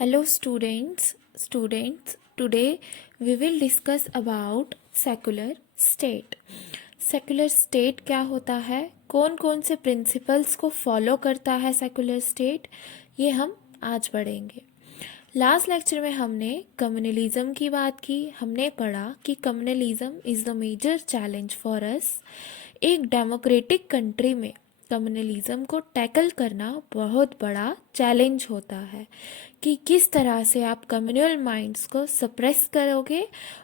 Hello students, today we will discuss about secular state. Secular state क्या होता है, कौन कौन से प्रिंसिपल्स को फॉलो करता है सेकुलर स्टेट, ये हम आज पढ़ेंगे। लास्ट लेक्चर में हमने कम्युनलिज्म की बात की। हमने पढ़ा कि communalism is the major challenge for us. एक डेमोक्रेटिक कंट्री में कम्युनलिज्म को टैकल करना बहुत बड़ा चैलेंज होता है कि किस तरह से आप कम्युनल माइंड्स को सप्रेस करोगे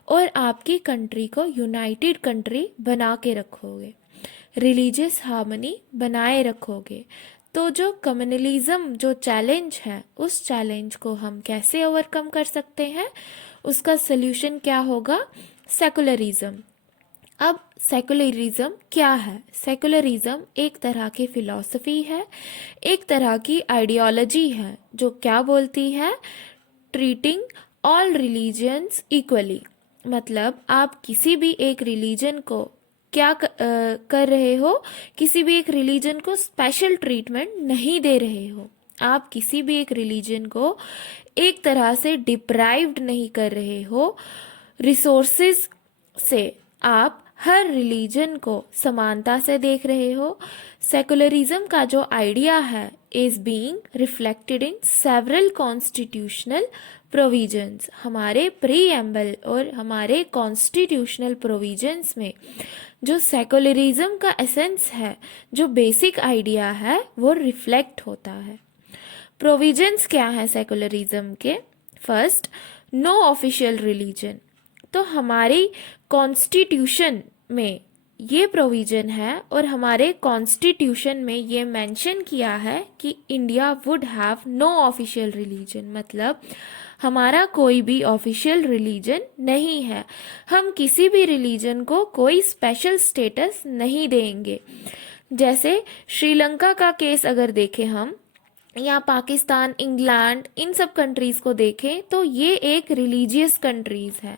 और आपकी कंट्री को यूनाइटेड कंट्री बना के रखोगे, रिलीजियस हार्मनी बनाए रखोगे। तो जो कम्युनलिज्म जो चैलेंज है, उस चैलेंज को हम कैसे ओवरकम कर सकते हैं, उसका सल्यूशन क्या होगा? सेकुलरिज्म। अब सेकुलरिज्म क्या है? सेकुलरिज्म एक तरह की फिलॉसफी है, एक तरह की आइडियोलॉजी है जो क्या बोलती है? Treating all religions equally. मतलब आप किसी भी एक रिलीजन को क्या कर रहे हो, किसी भी एक रिलीजन को स्पेशल ट्रीटमेंट नहीं दे रहे हो। आप किसी भी एक रिलीजन को एक तरह से डिप्राइव्ड नहीं कर रहे हो रिसोर्सेज से। आप हर रिलीजन को समानता से देख रहे हो। सेकुलरिज्म का जो आइडिया है is being reflected in several constitutional provisions. हमारे प्रीएम्बल और हमारे कॉन्स्टिट्यूशनल प्रोविजंस में जो सेकुलरिज्म का एसेंस है, जो बेसिक आइडिया है, वो रिफ्लेक्ट होता है। प्रोविजंस क्या है सेकुलरिज्म के? First, no official religion. तो हमारी कॉन्स्टिट्यूशन में ये प्रोविज़न है और हमारे कॉन्स्टिट्यूशन में ये मेंशन किया है कि India would have no official religion. मतलब हमारा कोई भी ऑफिशियल रिलीजन नहीं है, हम किसी भी रिलीजन को कोई स्पेशल स्टेटस नहीं देंगे। जैसे श्रीलंका का केस अगर देखें हम, या पाकिस्तान, इंग्लैंड, इन सब कंट्रीज़ को देखें तो ये एक रिलीजियस कंट्रीज़ है।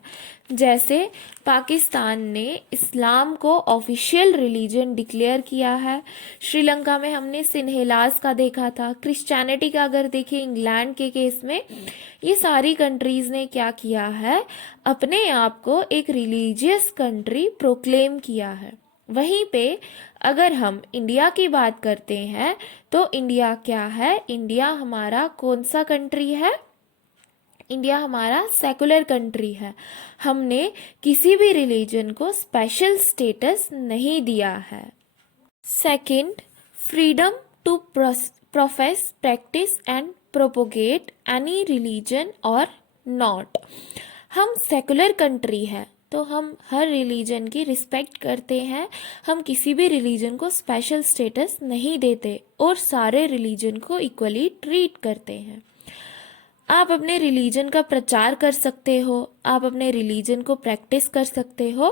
जैसे पाकिस्तान ने इस्लाम को ऑफिशियल रिलीजन डिक्लेयर किया है। श्रीलंका में हमने सिन्हेलाज का देखा था। क्रिश्चियनिटी का अगर देखें इंग्लैंड के केस में, ये सारी कंट्रीज़ ने क्या किया है? अपने आप को एक रिलीजियस कंट्री प्रोक्लेम किया है। वहीं पे अगर हम इंडिया की बात करते हैं तो इंडिया क्या है? इंडिया हमारा कौन सा कंट्री है? इंडिया हमारा सेकुलर कंट्री है। हमने किसी भी रिलीजन को स्पेशल स्टेटस नहीं दिया है। Second, freedom to profess, practice and propagate any religion और नॉट। हम सेकुलर कंट्री है तो हम हर रिलीजन की रिस्पेक्ट करते हैं। हम किसी भी रिलीजन को स्पेशल स्टेटस नहीं देते और सारे रिलीजन को इक्वली ट्रीट करते हैं। आप अपने रिलीजन का प्रचार कर सकते हो, आप अपने रिलीजन को प्रैक्टिस कर सकते हो,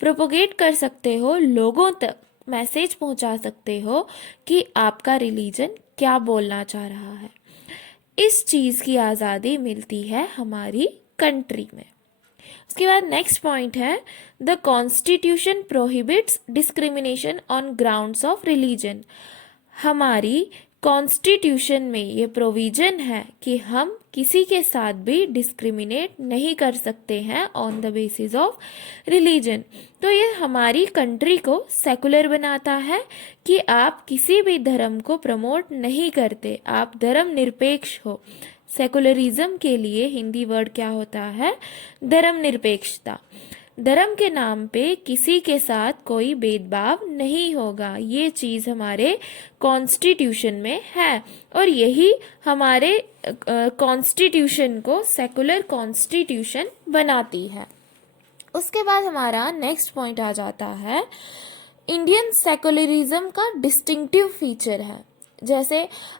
प्रोपोगेट कर सकते हो, लोगों तक मैसेज पहुंचा सकते हो कि आपका रिलीजन क्या बोलना चाह रहा है। इस चीज़ की आज़ादी मिलती है हमारी कंट्री में। उसके बाद नेक्स्ट पॉइंट है, the constitution prohibits discrimination on grounds of religion. हमारी कॉन्स्टिट्यूशन में ये प्रोविजन है कि हम किसी के साथ भी डिस्क्रिमिनेट नहीं कर सकते हैं on the basis of religion. तो ये हमारी कंट्री को सेकुलर बनाता है कि आप किसी भी धर्म को प्रमोट नहीं करते, आप धर्मनिरपेक्ष हो। सेकुलरिज्म के लिए हिंदी वर्ड क्या होता है? धर्मनिरपेक्षता। धर्म के नाम पे किसी के साथ कोई भेदभाव नहीं होगा, ये चीज़ हमारे कॉन्स्टिट्यूशन में है और यही हमारे कॉन्स्टिट्यूशन को सेकुलर कॉन्स्टिट्यूशन बनाती है। उसके बाद हमारा नेक्स्ट पॉइंट आ जाता है, इंडियन सेकुलरिज्म का डिस्टिंक्टिव फीचर है। जैसे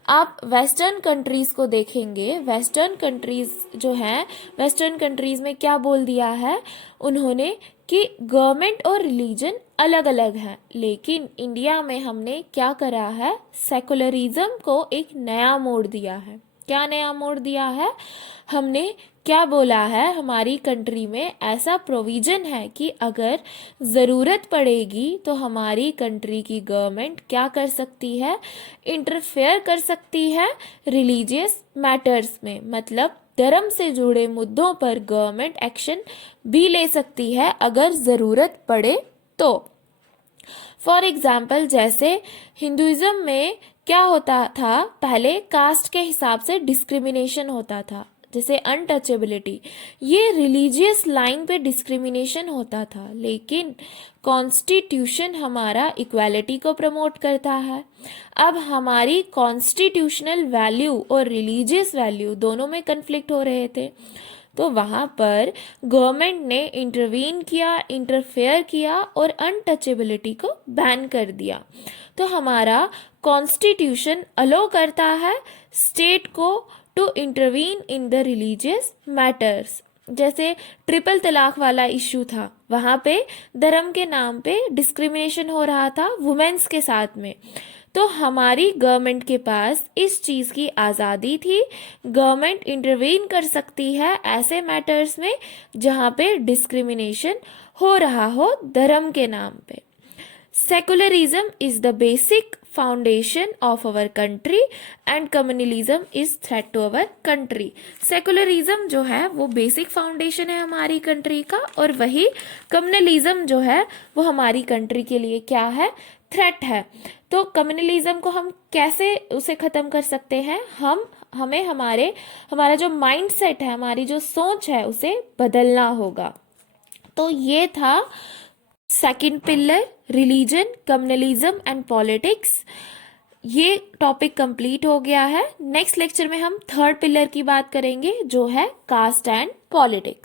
आप वेस्टर्न कंट्रीज़ को देखेंगे, वेस्टर्न कंट्रीज़ जो हैं, वेस्टर्न कंट्रीज़ में क्या बोल दिया है उन्होंने कि गवर्नमेंट और रिलीजन अलग अलग हैं। लेकिन इंडिया में हमने क्या करा है? सेकुलरिज्म को एक नया मोड़ दिया है। क्या नया मोड़ दिया है? हमने क्या बोला है, हमारी कंट्री में ऐसा प्रोविजन है कि अगर ज़रूरत पड़ेगी तो हमारी कंट्री की गवर्नमेंट क्या कर सकती है, इंटरफेयर कर सकती है रिलीजियस मैटर्स में, मतलब धर्म से जुड़े मुद्दों पर गवर्नमेंट एक्शन भी ले सकती है अगर ज़रूरत पड़े तो। फॉर एग्जाम्पल, जैसे हिंदुइज्म में क्या होता था, पहले कास्ट के हिसाब से डिस्क्रिमिनेशन होता था, जैसे अनटचेबिलिटी, ये रिलीजियस लाइन पे डिस्क्रिमिनेशन होता था, लेकिन कॉन्स्टिट्यूशन हमारा इक्वालिटी को प्रमोट करता है। अब हमारी कॉन्स्टिट्यूशनल वैल्यू और रिलीजियस वैल्यू दोनों में कन्फ्लिक्ट हो रहे थे, तो वहाँ पर गवर्नमेंट ने इंटरवीन किया, इंटरफेयर किया और अनटचेबिलिटी को बैन कर दिया। तो हमारा कॉन्स्टिट्यूशन अलो करता है स्टेट को to intervene in the religious matters. जैसे ट्रिपल तलाक वाला इशू था, वहाँ पे धर्म के नाम पे डिस्क्रिमिनेशन हो रहा था वुमेन्स के साथ में, तो हमारी गवर्नमेंट के पास इस चीज़ की आज़ादी थी, गवर्नमेंट इंटरवीन कर सकती है ऐसे मैटर्स में जहाँ पे डिस्क्रिमिनेशन हो रहा हो धर्म के नाम पे। Secularism is the basic foundation of our country and communalism is threat to our country. Secularism जो है वो बेसिक फाउंडेशन है हमारी कंट्री का, और वही कम्युनलिज्म जो है वो हमारी कंट्री के लिए क्या है, थ्रेट है। तो कम्युनलिज्म को हम कैसे उसे ख़त्म कर सकते हैं, हमें हमारा जो माइंड सेट है, हमारी जो सोच है, उसे बदलना होगा। तो ये था second pillar, religion, communalism and politics. ये टॉपिक कंप्लीट हो गया है। नेक्स्ट लेक्चर में हम थर्ड पिलर की बात करेंगे जो है कास्ट एंड पॉलिटिक्स।